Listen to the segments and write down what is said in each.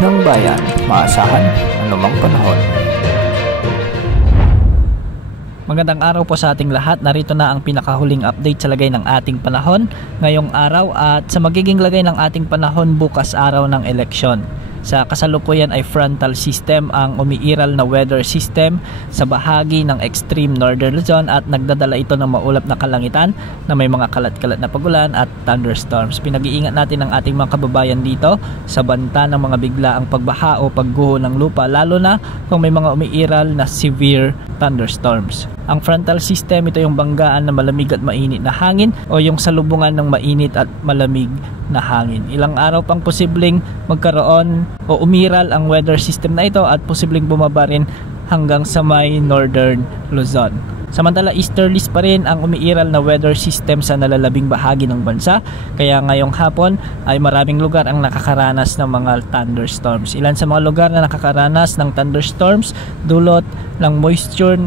ng bayan, maasahan anumang panahon. Magandang araw po sa ating lahat. Narito na ang pinakahuling update sa lagay ng ating panahon ngayong araw at sa magiging lagay ng ating panahon bukas araw ng eleksyon. Sa kasalukuyan ay frontal system ang umiiral na weather system sa bahagi ng extreme northern Luzon at nagdadala ito ng maulap na kalangitan na may mga kalat-kalat na pagulan at thunderstorms. Pinag-iingat natin ang ating mga kababayan dito sa banta ng mga biglaang pagbaha o pagguho ng lupa, lalo na kung may mga umiiral na severe thunderstorms. Ang frontal system, ito yung banggaan na malamig at mainit na hangin o yung salubungan ng mainit at malamig na hangin. Ilang araw pang posibleng magkaroon o umiral ang weather system na ito at posibleng bumaba rin hanggang sa may northern Luzon. Samantala, easterlies pa rin ang umiiral na weather system sa nalalabing bahagi ng bansa. Kaya ngayong hapon ay maraming lugar ang nakakaranas ng mga thunderstorms. Ilan sa mga lugar na nakakaranas ng thunderstorms dulot ng moisture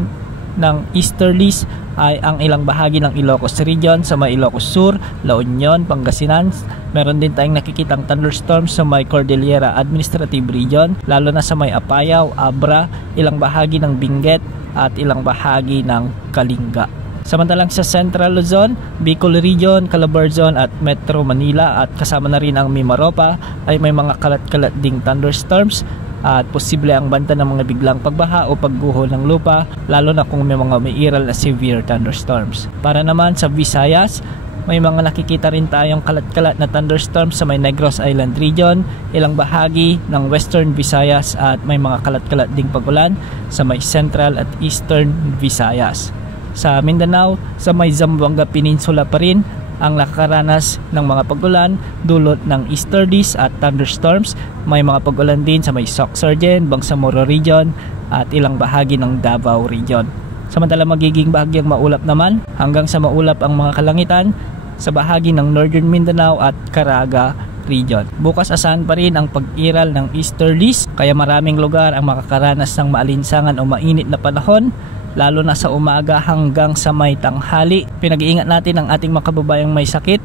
ng easterlies ay ang ilang bahagi ng Ilocos Region sa may Ilocos Sur, La Union, Pangasinan. Meron din tayong nakikitang thunderstorms sa may Cordillera Administrative Region, lalo na sa may Apayao, Abra, ilang bahagi ng Benguet at ilang bahagi ng Kalinga. Samantalang sa Central Luzon, Bicol Region, Calabarzon at Metro Manila at kasama na rin ang Mimaropa ay may mga kalat-kalat ding thunderstorms at posible ang banta ng mga biglang pagbaha o pagguho ng lupa, lalo na kung may mga umiiral na severe thunderstorms. Para naman sa Visayas, may mga nakikita rin tayong kalat-kalat na thunderstorms sa may Negros Island Region, ilang bahagi ng Western Visayas at may mga kalat-kalat ding pagulan sa may Central at Eastern Visayas. Sa Mindanao, sa may Zamboanga Peninsula pa rin ang nakakaranas ng mga pagulan dulot ng easterlies at thunderstorms. May mga pagulan din sa may Soc-Sargen, Bangsamoro Region at ilang bahagi ng Davao Region. Samantala magiging bahagyang maulap naman hanggang sa maulap ang mga kalangitan sa bahagi ng Northern Mindanao at Caraga Region. Bukas asahan pa rin ang pag-iral ng easterlies, kaya maraming lugar ang makakaranas ng maalinsangan o mainit na panahon, lalo na sa umaga hanggang sa may tanghali. Pinag-iingat natin ang ating mga kababayang may sakit,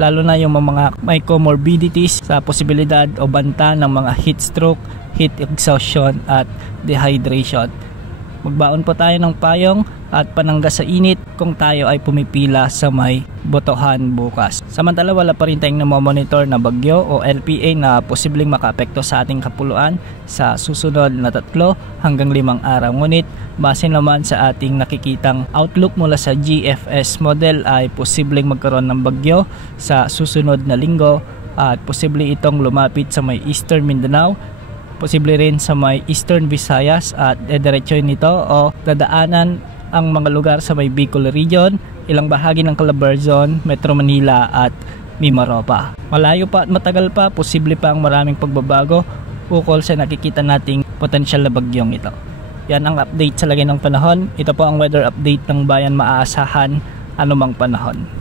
lalo na yung mga may comorbidities sa posibilidad o banta ng mga heat stroke, heat exhaustion at dehydration. Magbaon po tayo ng payong at panangga sa init kung tayo ay pumipila sa may botohan bukas. Samantala wala pa rin tayong namomonitor na bagyo o LPA na posibleng makaapekto sa ating kapuluan sa susunod na 3 hanggang 5 araw. Ngunit base naman sa ating nakikitang outlook mula sa GFS model ay posibleng magkaroon ng bagyo sa susunod na linggo at posible itong lumapit sa may Eastern Mindanao, posible rin sa may Eastern Visayas at diretsoy nito o dadaanan ang mga lugar sa may Bicol Region, ilang bahagi ng Calabarzon, Metro Manila at Mimaropa. Malayo pa at matagal pa, posible pa ang maraming pagbabago ukol sa nakikita nating potensyal na bagyong ito. Yan ang update sa lagay ng panahon. Ito po ang weather update ng bayan, maaasahan anumang panahon.